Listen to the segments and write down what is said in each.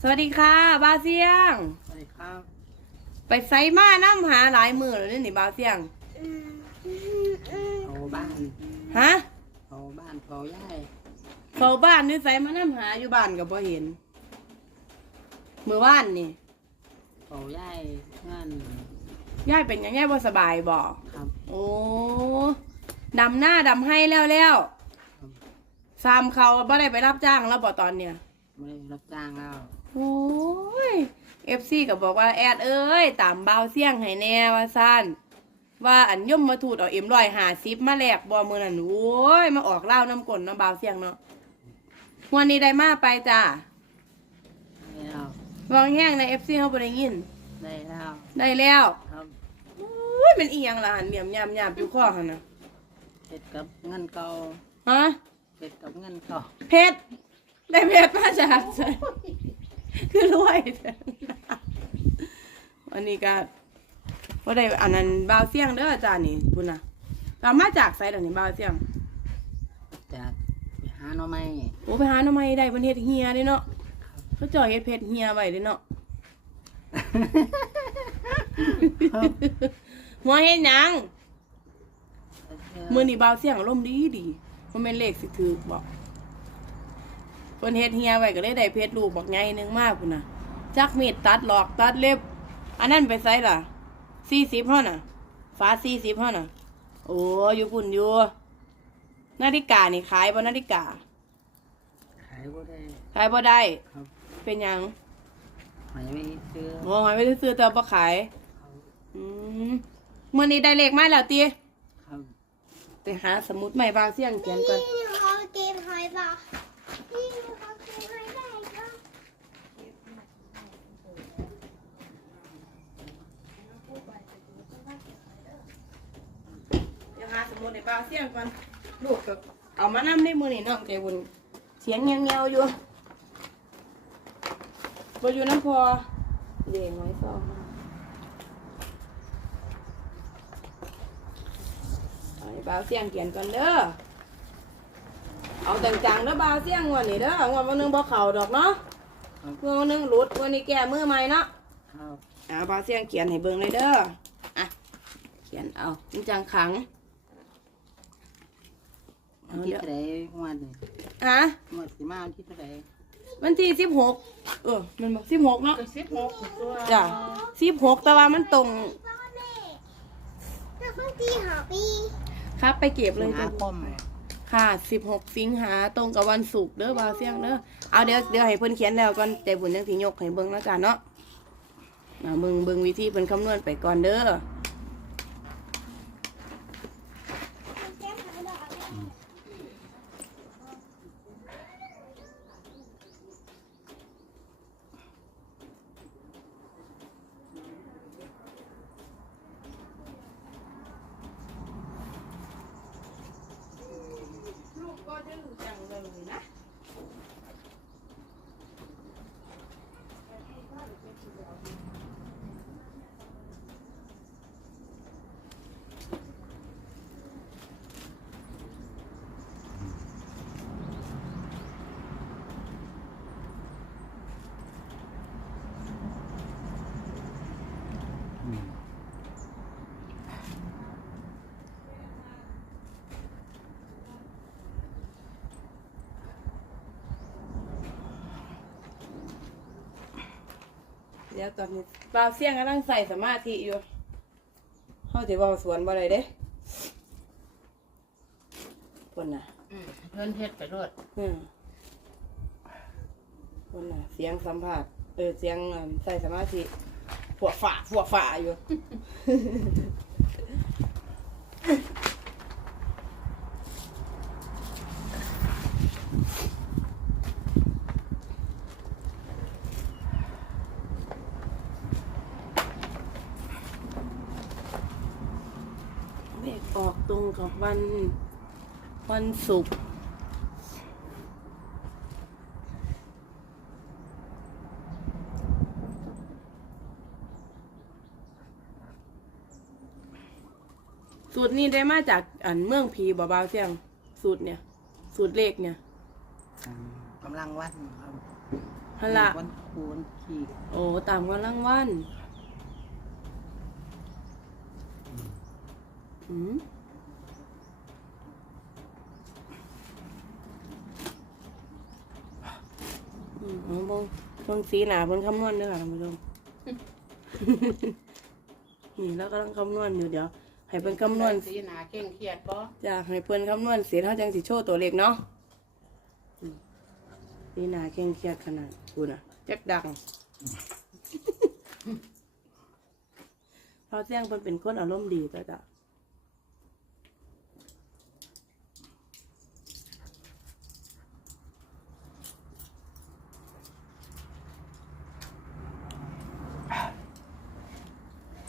สวัสดีค่ะ บาวเสียง สวัสดีครับ ไปไซมาน้ำหาหลายมือแล้วนี่บาวเสียงเผาบ้านฮะเผาบ้านเผาย่ายเขาบ้านนี่ไซมาน้ำหาอยู่บ้านกับบ่เห็นมือบ้านนี่เผาย่ายงานยายเป็นหยังยายบ่สบายบ่ครับ โอ้ดำหน้าดำให้แล้วแล้วครับซามเขาบ่ได้ไปรับจ้างแล้วบ่ตอนเนี้ยไม่ได้รับจ้างแล้ว โอ้ยเอฟซีก็บอกว่าแอดเอ้ย ตามบาวเสียงให้แน่ว่าสั้นว่าอันย่มมาถูดเอาเอ็มรอยหาซิปมาแลกบอมือนั่นโอ้ย มาออกเล่าน้ำกลนน้ำบาวเสียงเนาะวันนี้ได้มาไปจ้าได้แล้ววางแห้งในเอฟซีเขาบ่ได้ยิน ได้แล้วได้แล้วครับโอ้ยเป็นอีหยังล่ะหันเหลี่ยมยามยามอยู่ข้อหันนะเฮ็ดกับเงินเก่าฮะเฮ็ดกับเงินเก่าเพชรได้เพชรมาจากไส คือรวยเถอะวันนี้ก็บ่ได้อันนั้นบาวเสียงเด้ออาจารย์นี่พุ่นน่ะเรามาจากไสเดี๋ยวนี้บาวเสียงจากไปหาหน่อไม้โอ้ไปหาหน่อไม้ได้เพิ่นเฮ็ดเฮียเด้เนาะครับเขาจ่อยเฮ็ดเพชรเฮียไว้เด้เนาะหัวเฮ็ดหยังมื้อนี้บาวเสียงอารมณ์ดีดีบ่แม่นเลขสิถูกบอก เพิ่นเฮ็ดเฮียไว้ก็เลยได้เพชรลูกบักใหญ่หนึงมากพุ่นน่ะ จักมีดตัดหลอกตัดเล็บ อันนั้นไปไสล่ะ40เฮาน่ะ ฟ้า40เฮาน่ะ โอ้อยู่พุ่นอยู่นาฬิกานี่ขายบ่นาฬิกา ขายบ่ได้ ขายบ่ได้ ครับ เป็นหยังหอยไม่ซื้อโอ้ยไม่ได้ซื้อแต่บ่ขายครับอืมมื้อนี้ได้เลขมาแล้วติครับไปหาสมุดใหม่บางเสียงเขียนก่อน นี่เขาเก็บหอยบ่นี่เขาเก็บหอยได้ก็ เดี๋ยวหาสมุดในบาเสียงก่อนลูกก็เอามานำในมือนี้น้องใจบุญเสียงเงียวๆอยู่บ่อยู่น้ำพอเด้งไว้ซ่อมมาเอาให้บาเสียงเขียนก่อนเด้อเอาจังๆเด้อบาเสียงวันนี้เด้องวันวันนึงบ่เข้าดอกเนาะครับงวดวันนึงหลุดวันนี้แก้มือใหม่เนาะครับอ่าบาเสียงเขียนให้เบิ่งเลยเด้ออะเขียนเอาจริงจังขัง วันที่เท่าไหร่งวดนี่อะงวดสิมาวันที่เท่าไหร่วันที่สิบหกเออมันบอกสิบหกเนาะสิบหกตัวจ้ะสิบหกแต่ว่ามันตรงพ่อแม่แล้วคนตีหาปีครับไปเก็บเลยหาจ้ะ คมค่ะสิบหกสิงหาตรงกับวันศุกร์เด้อบาวเสียงเด้อ เอาเดี๋ยวเดี๋ยวให้เพิ่นเขียนแล้วก่อนแต่บุญยังสิยกให้เบิ่งแล้วจ้ะเนาะอ่าเบิ่งเบิ่งวิธีเพิ่นคำนวณไปก่อนเด้อ แก้หอยดอก ลูกก็ดื้อจังเลยนะ เดี๋ยวตอนนี้บาวเสียงกำลังใส่สมาธิอยู่เขาจะว่าสวนบ่ได้เด้คนน่ะเพิ่นเฮ็ดไปรวดอืมคนน่ะ เสียงสัมผัสเออเสียงอันใส่สมาธิพวกฝ่าพวกฝ่าอยู่ เลขออ กตรงกับวันวันศุกร์สูตรนี้ได้มาจากอันเมืองผีบ่บาวเสียง สูตรเนี่ย สูตรเลขเนี่ยกำลังวันครับฮันละ วันครูคูณขี้โอ้ ตามกำลังวันอืมอืมเอา เบงเบงสีหนาเพิ่นคำนวณด้วยค่ะท่านผู้ชม นี่แล้วกำลังคำนวณอยู่เดี๋ยว ให้เพิ่นคำนวณสีหนาเข่งเครียดบ่จะให้เพิ่นคำนวณเสร็จเฮาจังสิโชว์ตัวเลขเนาะอืมสีหนาเคร่งเครียดขนาดกูน่ะจักดังเขาแจ้งเพิ่นเป็นคนอารมณ์ดีจ้ะจ้ะ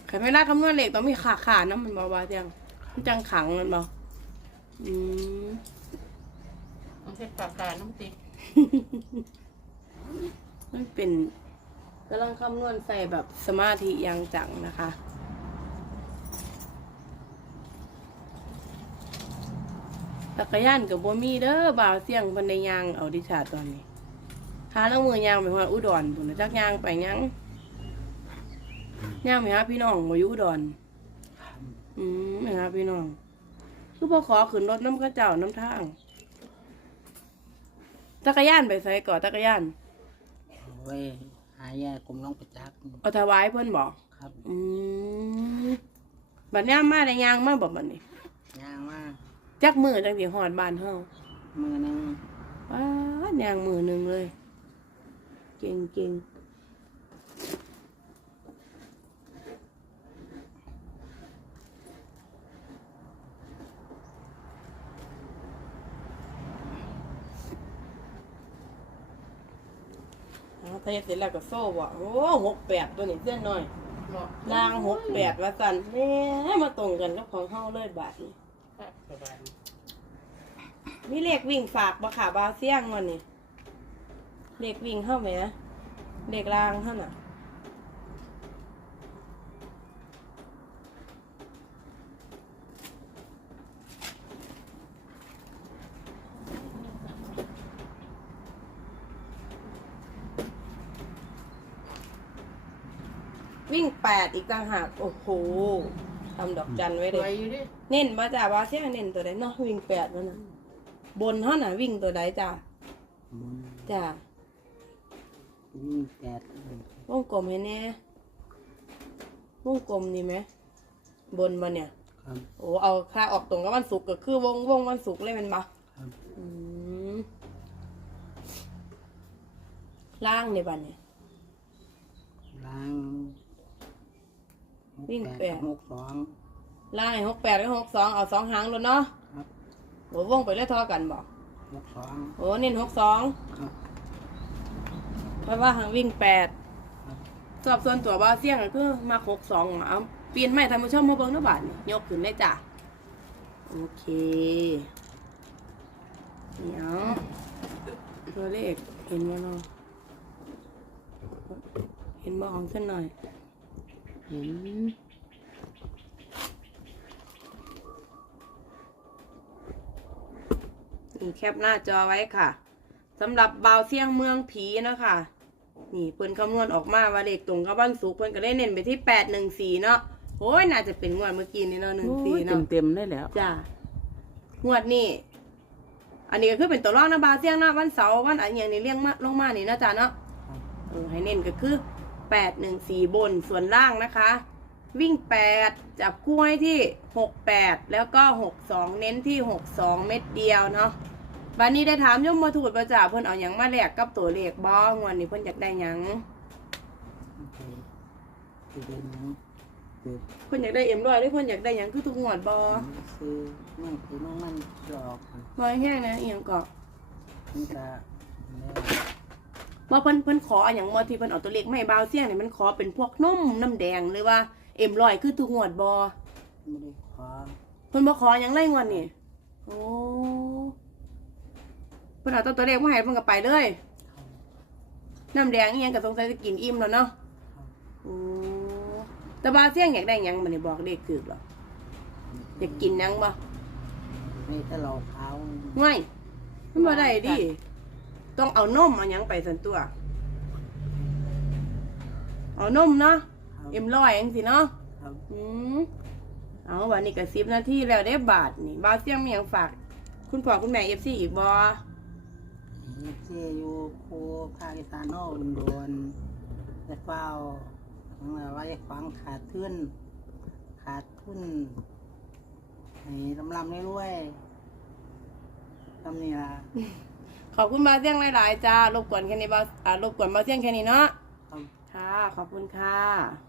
ใครไม่ได้คำนวณเลขต้องมีขาขานะมันบอกว่าจังมันจังขังมันบอกอืมต้องเฮ็ดปากกาน้ำติมันเป็นกำลังคำนวณใส่แบบสมาธิยังจังนะคะจักรยานกับบ่มีเด้อบ่าวเสียงพนไดยางเอาดิชาตอนนี้หาแล้วมือยางไปฮอดอุดรพุ่นน่ะจักยางไปยัง ย่างไปหาพี่น้องบ่อยู่อุดรอืมไปหาพี่น้องคือบ่ขอขึ้นรถน้ำกระเจ้าน้ำทางจักรยานไปใส่ก่อจักรยานเอาไว้หายากลมลองประจักษ์เอาถวายเพิ่นบอกครับอืมบัดนี้มาได้ย่างมาบ่บัดนี้ย่างมาจักมือจังสิฮอดบ้านเฮามือหนึงว้าดย่างมือหนึงเลย เก่งเก่ง เอาถ้าเฮ็ดเสร็จแล้วก็โซ่บ่โอ้หกแปดตัวนี้เส้นหน่อยลางหกแปดว่าสันแม่มาตรงกันกับของเฮาเลยบาทนี้สบายมีเลขวิ่งฝากบ่ขาบาวเสี่ยงวันนี้เลขวิ่งเข้าไหมเลขลางเท่าน่ะ แปดอีกต่างหากโอ้โหทำดอกจันไว้สเลวยยอยู่ดิเน้นมาจ้าว่าเสียงเน้นตัวใดเนาะวิ่งแปดแล้วนะบนเท่าน่ะวิ่งตัวใดจ้ามุนจ้าวิ่งแปดวงกลมให้แน่วงกลมนี่ไหมบนบ่เนี่ย ครับ โอ้เอาค่าออกตรงกับวันศุกร์ก็คือวงวงวันศุกร์เลยแมันบ่ครับ อืมล่างในบันเนี่ยล้าง วิ่งแปดหกสองล่างให้หกแปดกับหกสองเอาสองหางแล้วเนาะครับ โอ้วงไปเลยเทอกันบ่หกสองโอ้เน้นหกสองครับเพราะว่าหางวิ่งแปดครับสอบส่วนตัวบ้าเสี่ยงก็คือมาหกสองเอาเปลี่ยนใหม่ทำผู้ชมมาเบิ่งนะบาทนี่ยกขึ้นได้จ้ะโอเคเดี๋ยวตัวเลขเห็นไหมเนาะเห็นบ่ของขึ้นหน่อย เห็นนี่แคปหน้าจอไว้ค่ะสำหรับเบาวเสี่ยงเมืองผีเนาะคะนี่เพิ่นคำนวณออกมาว่าเลขตรงกับวันศุกร์เพิ่นก็ได้เน้นไปที่แปดหนึ่งสี่เนาะโอ้ยน่าจะเป็นงวดเมื่อกี้นี่เนาะหนึ่งสี่เต็เนาะมเต็มๆได้แล้ว จ้างวดนี้อันนี้ก็คือเป็นตัวรองนะบาวเสี่ยงเนาะวันเสาร์วันอะไรอย่างนี้เรียงมาลงมานี่เนาะจ้าเนาะครับเออให้เน้นก็คือ แปดหนึ่งสี่บนส่วนล่างนะคะ วิ่งแปดจับคู่ให้ที่หกแปดแล้วก็หกสองเน้นที่หกสองเม็ดเดียวเนาะบันนี้ได้ถามยมมาถูดประจ่าเพิ่นเอาหยังมาแลกกับตัวเลขบ้องวันนี้เพิ่นอยากได้หยังโอเคคือเป็นหยังคือเพิ่นอยากได้เอ็มร้อยหรือเพิ่นอยากได้หยังคือทุกงวดบอคือนั่งคือน้องมันหลอกบอยแห้งนะอีหยังก็มันจะเนี่ย ว่าเพิ่นเพิ่นขออะหยังมาที่เพิ่นเอาตัวเลขมาให้บ่าวเสี่ยงนี่มันขอเป็นพวกนมน้ำแดงหรือว่าเอ็มร้อยคือทุกงวดบอไม่ได้ขอเพิ่นบ่ขอหยังไรงวดนี่โอ้เพิ่นเอาตัวเลขมาให้เพิ่นก็ไปเลยน้ำแดงอีหยังก็สงสัยจะกินอิ่มแล้วเนาะโอ้แต่บ่าวเสี่ยงอยากได้หยังบัดนี้บอกเลขถูกหรออยากกินหยังบ่นี่ถ้าเราเขาง่ายมันบ่ได้ดิ ต้องเอานมเอาหยังไปสันตัว เอานมเนาะครับเอ็มร้อยเองสิเนาะครับ อืมเอาวันนี้ก็สิบนาทีแล้วได้บาทนี่บาเสียงมีหยังฝาก คุณพ่อคุณแม่เอฟซีอีกบ่เฮ็ดเจอยู่ครูภาคอีสานเนอกอุดรแต่เฝ้าทั้งว่าจะฟังขาดทุนขาดทุนให้ลำลำรวยๆทำนี่ล่ะ ขอบคุณบาเสียงหลายๆจ้ารบกวนแค่นี้บาอ่ารบกวนบาเสียงแค่นี้เนาะครับค่ะขอบคุณค่ะ